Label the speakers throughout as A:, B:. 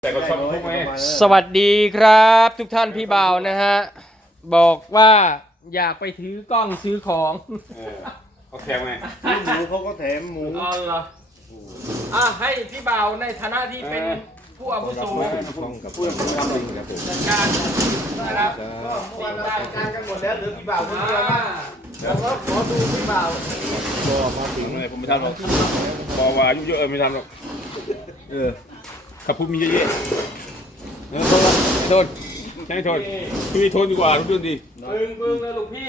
A: แต่ก็ชอบทุกไหม
B: สวัสดีครับทุกท่านพี่บ่าวนะฮะบอกว่าอยากไปถือกล้องซื้อของ
A: เขาแถมไง
C: หมูเขาก็แถมหมู
B: อ๋อเหรอให้พี่บ่าวในฐานะที่เป็นผู้อาวุโส
C: กับเพื่อนผมทำเองครับผม
B: จัดการนะครับ
C: ก็เมื่อวานเราจัดการกันหมดแล้วเหลือพี่บ่าวคนเดียวนะผมก็ขอดูพี่บ่าวก็มาถึง
A: อะไรผมไม่ทำหรอกพอว่าอายุเยอะไม่ทำหรอกขับพูดมีเยอะๆโทษใช่โทษพี่โทษดีกว่าทุกเรื่องดี
B: ปึ้งเลยลูกพี่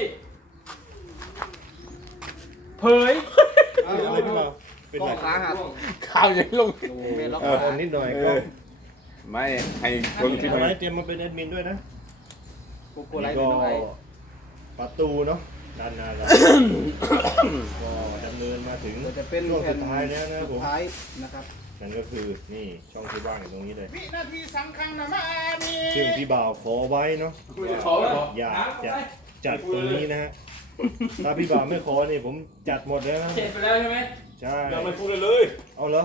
B: เผย
C: อะไรพี่บ่าวเป็นไรขาหัก
A: ข่าวยังลง
C: ไม่ล็อกคอนิดหน่อยก็
A: ไม่ให้คนที่
C: ทำไม
A: ไม่
C: เตรียมมาเป็นแอดมินด้วยนะ
B: อะไร
C: ก็
B: เป็นอะไร
C: ประตูเนาะด้านหน้าเราก็ดำเนินมาถึง
D: จะเป็น
C: ช่วง
D: แผ่
C: สุ
D: น
C: ดท้ายแล้วนะครับผม
D: ท้ายนะครับ
C: นั่นก็คือนี่ช่องที่ว่างอยู่ตรงนี้เลย
D: วินาทีสำคัญนะมามี
C: ซึ่งพี่บ่าวขอไว้เนาะ
A: ขอแล้ว
C: อยากจะจัดตรงนี้นะฮะถ้าพี่บ่าวไม่ขอนี่ผมจัดหมดแล้วนะ
B: เสร็จไปแล้วใช่ไหม
C: ใช่
A: ยังไม่พูดเลย
C: เอาเหรอ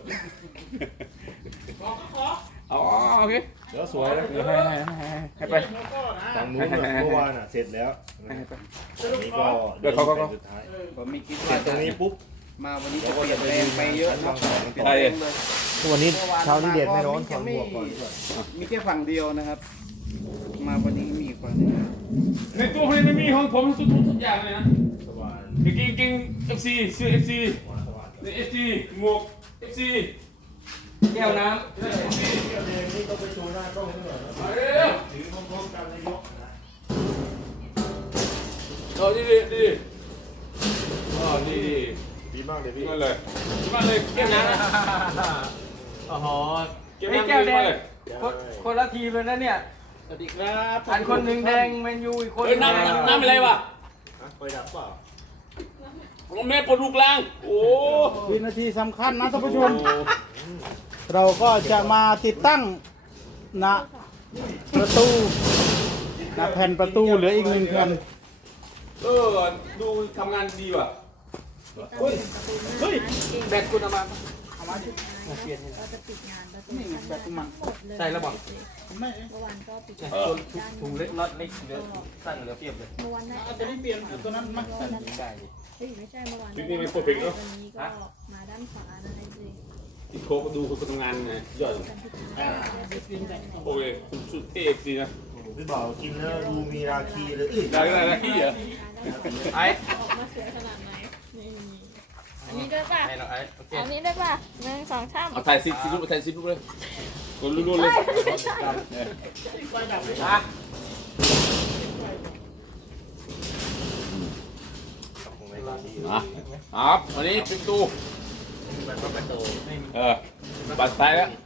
A: อ๋อโอเค
C: เดี๋ยวสวยนะ
A: ให้ไป
C: ฝั่งนู้นน่ะเมื่อวานอ่ะเสร็จแล้วอันนี้ก็เดินไปสุดท้าย
D: ผมไม่คิด
C: เสร็
D: ว่า
C: จตรงนี้ปุ๊บ
D: มาวันนี้จะเปลี่ยนแปลงไปเยอะนะ
A: ใช่
C: วันนี้เช้านี้เด็ดไม่ร้อนถอดหมวกก่อน
D: มีแค่ฝั่งเดียวนะครับ มาวันนี้มีอีกฝั่งหนึง
A: ในตัวคนนี้ไม่มีของผมทุกอย่างเลยนะ
C: สว่าน
A: กิง FC ซื้อ FC
C: สว่าน
A: FC หมวก FC
B: แก้วน้
A: FC
C: เดี๋ยวนี้ต้องไปโชว์หน้ากล้องซะหน่อยนะ
A: มาเร็ว
C: ถือพร้อมๆกันเลยยกนะ
A: เอาดีอ๋อดี
C: ดีมากเลยพี่
A: นั่นเลยมาเลยเก็บน้ำนะ
B: ำโอ้โห
A: เก็บ
B: ไอ้
A: น้ำ
B: แก้วแด
A: มาง เลย
B: คนละทีมเลยนะเนี่ย
D: สวัสดีครับ
B: อันคนหนึ่งแดงแมนยูอีกคนห
A: เฮ้ย
B: นึ่ง
A: น้ำอะไรวะ
C: ไปดับเปล่า
A: ผมแม่ปวดลูกล่างโอ้
D: วินาทีสำคัญนะท่านผู้ชม เราก็จะมาติดตั้งนะประตูนะแผ่นประตูเหลืออีกหนึ่งแผ่น
A: ดูทำงานดีว่ะ
D: เฮ้ย
B: แบตคุณเอามา
D: เอามาชุด
E: เราจะปิดงานเราจะ
D: นี่แบบมัน
E: หมดเลย
B: ใส่ระบอก
D: ไม่
E: เมื่อวานก็ปิด
B: ถุงเล็กน็อตเล็กเหลือสั้นเหลือเปรียบเลย
E: เมื่อวานได้
D: เอาตัวนี้เปลี่ยนเอาตัวนั้นมา
E: วันนั้น
B: ได้
E: เฮ้ยไม่ใช่เมื่อวาน
A: ชุดนี้ไม่ปวดเป็นเนาะ
E: วันนี้ก็มาด้านขวานะไอ้สิ
A: ที่โคก็ดูคนทำงานไงยอด
E: กันที่ท้าย
A: โอเคสุดเท่ดีนะ
C: พี่บ่าวกินแล้วดูมีราคีเลยอีก
A: ได้ที่เหรอ
B: ไอ้
E: ออกมาสวยขนาดไหนนี่อันนี้ด้วยป่ะ
B: ให้เราไอ้โอเค
E: อันนี้ด้วยป่ะหนึ่งสองสาม
A: เอาถ่ายซิปรูปถ่ายซิปรูปเลยกดรัวๆเลย
B: อ่ะ
A: ครับวันนี้ปิดตู้บัตรตายแล้ว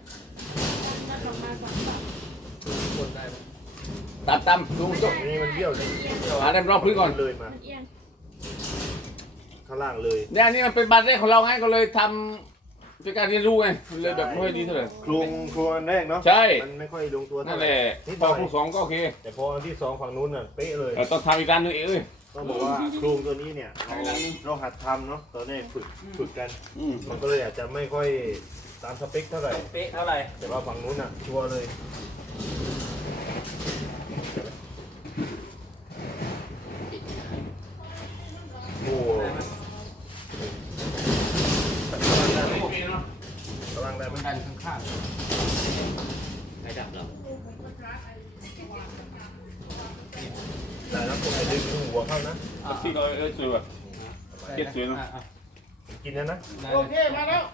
A: ตามดูจบ
C: นี่มันเบี้ยวเลย
A: หาได้รอบพื้นก่อน
C: เลยมา
E: เอียง
C: ข้างล่างเลย
A: เนี่ยนี่มันเป็นบัตรแรกของเราไงก็เลยทำเป็นการเรียนรู้ไงเลยแบบไม่ค่อยดีเท่าไหร่
C: โครงอันแรกเนาะ
A: ใช่
C: มันไม่ค่อยลงตัว
A: นั่
C: เท่าน ไห
A: แห
C: ร่
A: ละ
C: นิด
A: พ
C: หน่
A: อ
C: อย
A: คู่สองก็โอเค
C: แต่พออันที่สองฝั่งนู้นน่ะเป๊ะเลย
A: ต้องทำอีกการนึงเอง
C: ต้องบอกว่าโครงตัวนี้เนี่ยเราหัดทำเนาะตอนแรกฝึกกัน มันก็เลยอาจจะไม่ค่อยตามสเปคเท่าไหร่
B: เป๊ะเท่าไหร่
C: แต่ว่าฝั่งนู้นน่ะชัวร์เลยโอ้กำลังได้ไหม
B: กันข้าง
A: ไม่ดับหรอ
C: ได้แล้วผมจะดึงหัวเข้านะ
A: ที่เราสวยว่ะเก็บสวยเนาะ
C: กินนะนะ
D: โอเคมาแล้ว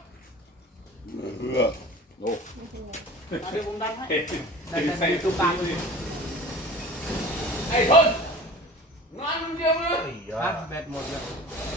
A: โอ้
D: เดี๋ยวผมดันให้
A: ใส่ตู้ปลาเลยไอ้ทนงานมันเดียวเลย
C: ไอ้ยา
B: แบตหมดแล้ว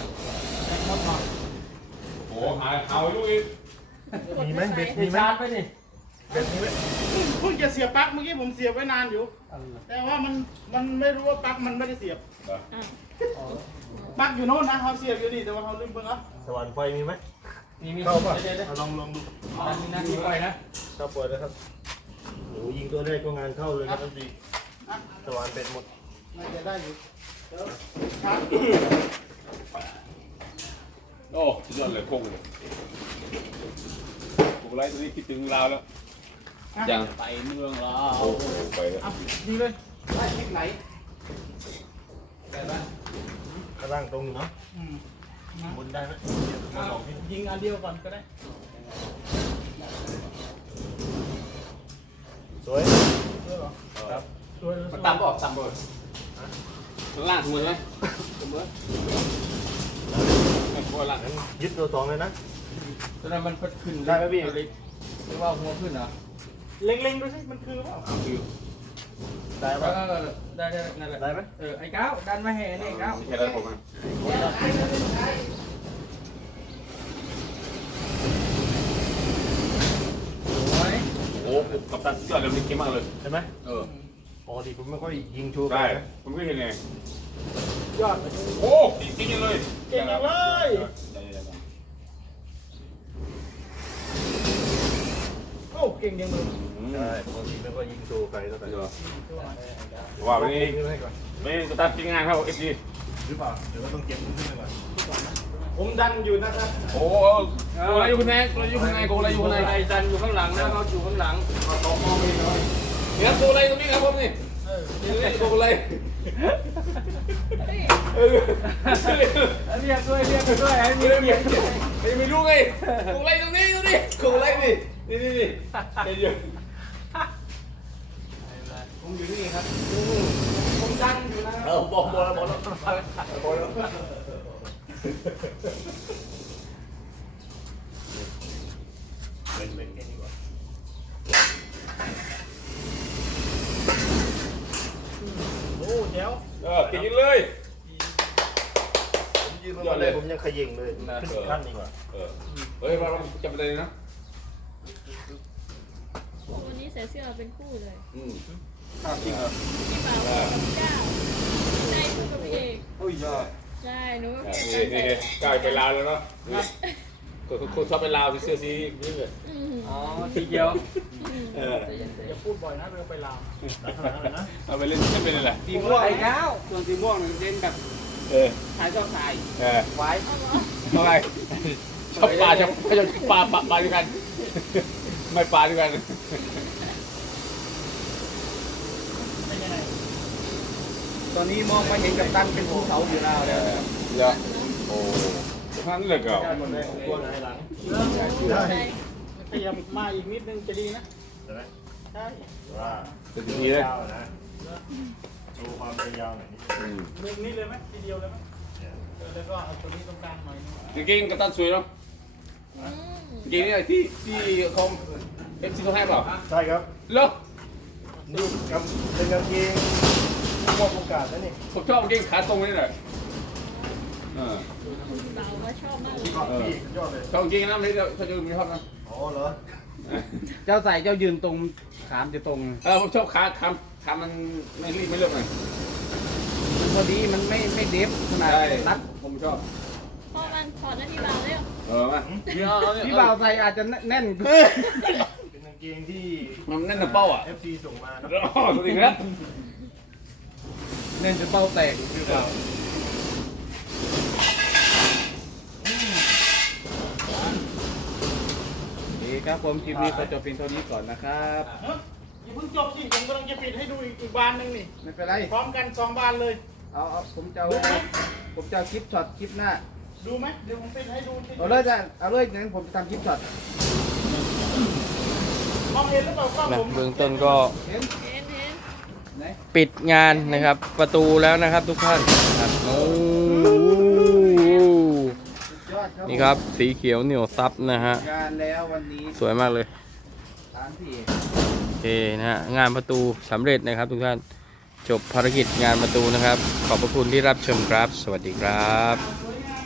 A: โอ้หาเอาลูกอีก
C: มีไหมเบ็ด
B: มี
C: มีไหม
B: ชาร์จไปนี่
C: เบ็ดมีไหม
D: เพิ่งจะเสียบปลั๊กเมื่อกี้ผมเสียบไว้นานอยู่ แต่ว่ามันไม่รู้ว่าปลั๊กมันไม่ได้เสียบปลั๊กอยู่โน่นนะเขาเสียบอยู่นี่แต่ว่าเขาลืมเบิ่งเอา
C: สว่านไฟมีไหม
B: มี
C: เข้าป่ะ
B: เดี๋ยว
C: เอาลองดู
B: มีหน้าที่ปล่อยนะ
C: เข้าเปิดเลยครับโอ้ยิงตัวแรกก็งานเข้าเลยนะครับดีสว่านเป็ดหมด
D: น่าจะได้อยู่เดี๋ยวชาร์จ
A: โอ้สุดยอดเลยคงเลยโอ้ไล่ตัวนี้คิดถึงลาวแล้วยัง
B: ไปเมืองเรา
A: โอ้โหไปแล้ว
D: เอายิงเลย
B: ได้คลิปไหนได้ปะ
C: กระด้างตรงเนาะ
D: อืม
C: บนได้ไหมมาลองพี่
D: ยิงอันเดียวก่อนก็ได้
C: สวย
D: ด้วยเหรอ
C: ครับ
D: ด้วย
A: มันตามบอกตามเบอร์ข้างล่างเสมอไหมเสมอไม่พอล่าง
C: งั้นยึดตัวสองเลยนะ
B: ตอนนั้นมันขึ้น
C: ได้ไหมพี่
B: หรือว่าหัวขึ้นเหรอ
D: เล็งๆดูสิมันคือหรือเปล่า
A: คือ
C: ได้
B: เอ
C: ปะ
B: อได้นั่นแหละ
C: ได้ไหม
B: ไอ้ก้าวดันมาแห่นี่ไอ้ก้าว
A: แค่นั้นผม
B: โอ้ย
A: โอ้กับตันเสื้อเดี๋ยวนี้เก่งมากเลย
C: ใช่ไหม
A: เออ
C: ปกติผมไม่ค่อยยิงชู
A: ได้
C: นะ
A: ผมก็เห็นไง
D: ยอดเลย
A: โอ้จริงๆเลย
D: เก่งจังเลย โอ้เก่งจังเลย
C: ใช่ปกติไม่ค่อยยิงชูใครเท่าไหร่
A: ว่าวันนี้
C: ขึ้นให้ก่อน
A: ไม่กัปตันจริงงานครับเอฟซี
C: หรือเปล่าเดี๋ยวเราต้องเก็บมันขึ้นไปก่อน
D: ผมดันอยู่นะครับ
A: โอ้โหอะไรอยู่ข้างในอะไรอยู่ข้างในกูอะไรอยู่ข้างใน
B: ไอ้จันอยู่ข้างหลังนะเขาอยู่ข้างหลัง
A: เนี่ยกูอะไรตรงนี้ครับผมนี่นี่กูอะไรเออ
B: เรียกด้วยให้มีเกียรติ
A: ไม่รู้ไงกูอะไรตรงนี้กูอะไรนี่นี่เดี๋ยว
B: ผมอยู่นี่ครับผมดันอยู่นะ
A: บอกแล้ว
C: เป็นแค่นี้ก่อน
D: โอ้เดี๋ยว
A: กินเลย
C: ผมยืนมาเลยผมยังขยิงเลยขึ้นอีกขั้นดีกว่า
A: เฮ้ยเราจำได้นะ
E: วันนี้ใส่เสื้อเป็นคู่เลย
A: จริงเหรอ
E: พี่บ่าวกับเจ้าใช่คู่กับพี่เอก
B: โอ้ยยอด
E: ใช่หนูกับพี่
A: นี่
E: เอก
A: กลายไปลาวแล้วเนาะคนชอบไปลาวเสื้อสีนี่เลย
B: อ๋อสีเขียว
D: อย่าพูดบ่อยนะเราไปลาว
C: เท่าไหร่นะ
A: เอาไปเล่นไม่เป็นไร
B: สีม่วงไอ้ก้าวส่วนสีม่วงนี่เล่นแบบชายชอบชายไว้
A: ทำไมชอบปลาชอบปลาด้วยกัน ไม่ปลาด้วยกัน
D: เป็นยังไง
B: ตอนนี้มองไปเห็นกับตันเป็นภูเขาอยู่แล้วเนี่ย
A: แล้วโอ้ทั้งเลยก็
C: หมดเลยของตัวไหนหลัง
E: ใช่
D: ขยับมาอีกนิดนึงจะดีนะ
C: ใช่ไหม
D: ใช่
C: ว่า
A: จะดีเลย
C: ยาวนะโชว์ความยาวหน่อยนิด
D: เรื่องนี้เลยไหมทีเดียวเลยไหมแล้วก็เอาตัวนี้ตรงกลางหน่อยนึง
A: จริงๆกับตันสวยเนาะจริงๆนี่ที่เขาเอฟซีเขาให้เปล่า
C: ใช่ครับ
A: เลิก
C: นี่กับเป็นกางเกงมอบโอกาสนะนี่
A: ผมชอบเก่งขาตรงนี่แหละ
E: พี่บ่าวว่าชอบมากเลย
C: พี่ยอดเลย
A: ชอบเก่งนะไม่ได้เขาจะไม่ชอบนะ
C: อ๋อเหรอ
B: เจ้าใส่เจ้ายืนตรงขามจะตรง
A: ผมชอบขามันไม่รีบไม่เลิกหน่อย
B: พอดีมันไม่เดฟขนาดนัด
A: ผมชอบ
E: พ่อมันถอดหน้าที่บ่าวแล้ว
A: มา
B: พี่บ่าวใส่อาจจะแน่น
C: เป็นกางเกงที่
A: มันแน่นหนักเป้าอ่ะ
C: FC ส่งมานะ
A: อ๋อจริงนะ
B: แน่นจนเป้าแตกพี่บ่าวดีครับผมคลิปนี้ขอจบเพียงเท่านี้ก่อนนะครับ
D: อย่าเพิ่งจบสิผมกำลังจะปิดให้ดูอีกบานหนึ่งนี่
B: ไม่เป็นไร
D: พร้อมกัน2บานเลย
B: เอาผมจะเอาคลิปช็อตคลิปหน้า
D: ดูไหมเดี๋ยวผมปิดให้ดูที
B: เอาเลยจ้ะเอาเลยงั้นผมจะทำคลิปช็อต
D: มองเห็นหรือเปล่ากล้องผม
B: เบื้องต้นก็
E: เห็น
B: ปิดงานนะครับ ประตูแล้วนะครับทุกท่านครับโอ้นี่ครับสีเขียวเหนียวซับนะฮะ
D: งานแล้ววันนี้
B: สวยมากเลย
D: ฐานที่
B: โอเคนะฮะงานประตูสำเร็จนะครับทุกท่านจบภารกิจงานประตูนะครับ ขอบพระคุณที่รับชมครับ สวัสดีครับ